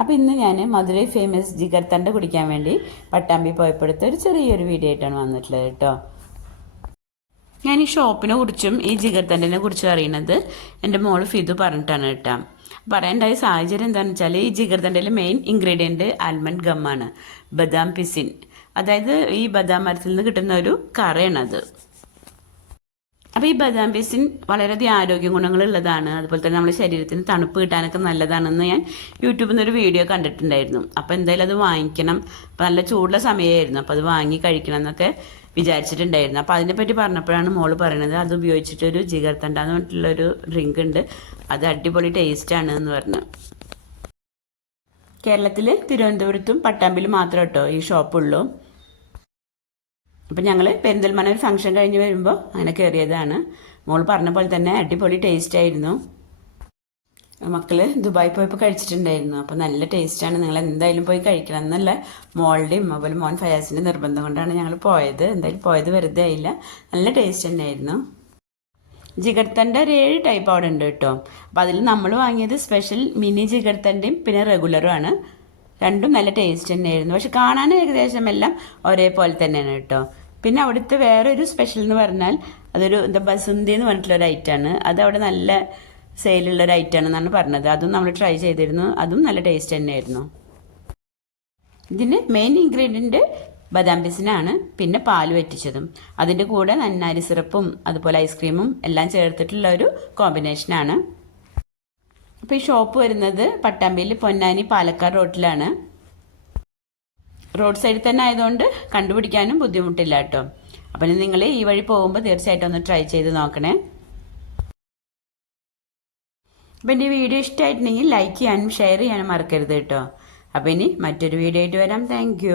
അപ്പോൾ ഇന്ന് ഞാൻ മധുരൈ ഫേമസ് ജിഗർത്തണ്ട കുടിക്കാൻ വേണ്ടി പട്ടാമ്പി പോയപ്പോഴത്തെ ഒരു ചെറിയൊരു വീഡിയോ ആയിട്ടാണ് വന്നിട്ടുള്ളത് കേട്ടോ. ഞാൻ ഈ ഷോപ്പിനെ കുറിച്ചും ഈ ജിഗർത്തണ്ടിനെ കുറിച്ചും അറിയുന്നത് എൻ്റെ മോള് ഫിദു പറഞ്ഞിട്ടാണ് കേട്ടോ. പറയേണ്ടായ സാഹചര്യം എന്താണെന്ന് വെച്ചാൽ ഈ ജിഗർത്തണ്ടയിലെ മെയിൻ ഇൻഗ്രീഡിയൻറ്റ് ആൽമണ്ട് ഗമ്മാണ്, ബദാം പിസിൻ. അതായത് ഈ ബദാം മരത്തിൽ നിന്ന് കിട്ടുന്ന ഒരു കറയാണത്. അപ്പോൾ ഈ ബദാം പിസിൻ വളരെയധികം ആരോഗ്യ ഗുണങ്ങളുള്ളതാണ്. അതുപോലെ തന്നെ നമ്മുടെ ശരീരത്തിന് തണുപ്പ് കിട്ടാനൊക്കെ നല്ലതാണെന്ന് ഞാൻ യൂട്യൂബിൽ നിന്നൊരു വീഡിയോ കണ്ടിട്ടുണ്ടായിരുന്നു. അപ്പോൾ എന്തായാലും അത് വാങ്ങിക്കണം. അപ്പോൾ നല്ല ചൂടുള്ള സമയമായിരുന്നു, അപ്പോൾ അത് വാങ്ങി കഴിക്കണം എന്നൊക്കെ വിചാരിച്ചിട്ടുണ്ടായിരുന്നു. അപ്പോൾ അതിനെപ്പറ്റി പറഞ്ഞപ്പോഴാണ് മോള് പറയണത് അത് ഉപയോഗിച്ചിട്ടൊരു ജിഗർത്തണ്ട എന്ന് പറഞ്ഞിട്ടുള്ളൊരു ഡ്രിങ്ക് ഉണ്ട്, അത് അടിപൊളി ടേസ്റ്റാണ് എന്ന് പറഞ്ഞു. കേരളത്തിൽ തിരുവനന്തപുരത്തും പട്ടാമ്പിയിലും മാത്രം കേട്ടോ ഈ ഷോപ്പുള്ളൂ. അപ്പം ഞങ്ങൾ പെരിന്തൽമണ്ണ ഒരു ഫംഗ്ഷൻ കഴിഞ്ഞ് വരുമ്പോൾ അങ്ങനെ കയറിയതാണ്. മോൾ പറഞ്ഞ പോലെ തന്നെ അടിപൊളി ടേസ്റ്റ് ആയിരുന്നു. മക്കൾ ദുബായി പോയപ്പോൾ കഴിച്ചിട്ടുണ്ടായിരുന്നു. അപ്പോൾ നല്ല ടേസ്റ്റാണ്, നിങ്ങൾ എന്തായാലും പോയി കഴിക്കണം എന്നല്ല മോളുടെയും അതുപോലെ മോൻ ഫയാസിൻ്റെ നിർബന്ധം കൊണ്ടാണ് ഞങ്ങൾ പോയത്. എന്തായാലും പോയത് വെറുതെ ആയില്ല, നല്ല ടേസ്റ്റ് തന്നെയായിരുന്നു. ജിഗർത്തൻ്റെ ഒരു 7 ടൈപ്പ് അവിടെ ഉണ്ട് കേട്ടോ. അപ്പോൾ അതിൽ നമ്മൾ വാങ്ങിയത് സ്പെഷ്യൽ മിനി ജിഗർത്തൻ്റെയും പിന്നെ റെഗുലറും ആണ്. രണ്ടും നല്ല ടേസ്റ്റ് തന്നെയായിരുന്നു. പക്ഷെ കാണാൻ ഏകദേശം എല്ലാം ഒരേപോലെ തന്നെയാണ് കേട്ടോ. പിന്നെ അവിടുത്തെ വേറെ ഒരു സ്പെഷ്യൽ എന്ന് പറഞ്ഞാൽ അതൊരു എന്താ ബസുന്തി എന്ന് പറഞ്ഞിട്ടുള്ളൊരു ഐറ്റമാണ്. അത് അവിടെ നല്ല സെയിലുള്ളൊരു ഐറ്റമാണെന്നാണ് പറഞ്ഞത്. അതും നമ്മൾ ട്രൈ ചെയ്തിരുന്നു, അതും നല്ല ടേസ്റ്റ് തന്നെയായിരുന്നു. ഇതിൻ്റെ മെയിൻ ഇൻഗ്രീഡിയൻറ്റ് ബദാം പിസിനാണ്, പിന്നെ പാൽ വറ്റിച്ചതും അതിൻ്റെ കൂടെ നന്നാരി സിറപ്പും അതുപോലെ ഐസ്ക്രീമും എല്ലാം ചേർത്തിട്ടുള്ള ഒരു കോമ്പിനേഷനാണ്. അപ്പോൾ ഈ ഷോപ്പ് വരുന്നത് പട്ടാമ്പിയിൽ പൊന്നാനി പാലക്കാട് റോഡിലാണ്. റോഡ് സൈഡിൽ തന്നെ ആയതുകൊണ്ട് കണ്ടുപിടിക്കാനും ബുദ്ധിമുട്ടില്ല കേട്ടോ. അപ്പം നിങ്ങൾ ഈ വഴി പോകുമ്പോൾ തീർച്ചയായിട്ടും ഒന്ന് ട്രൈ ചെയ്ത് നോക്കണേ. അപ്പം എൻ്റെ വീഡിയോ ഇഷ്ടമായിട്ടുണ്ടെങ്കിൽ ലൈക്ക് ചെയ്യാനും ഷെയർ ചെയ്യാനും മറക്കരുത് കേട്ടോ. അപ്പം ഇനി മറ്റൊരു വീഡിയോ ആയിട്ട് വരാം. താങ്ക്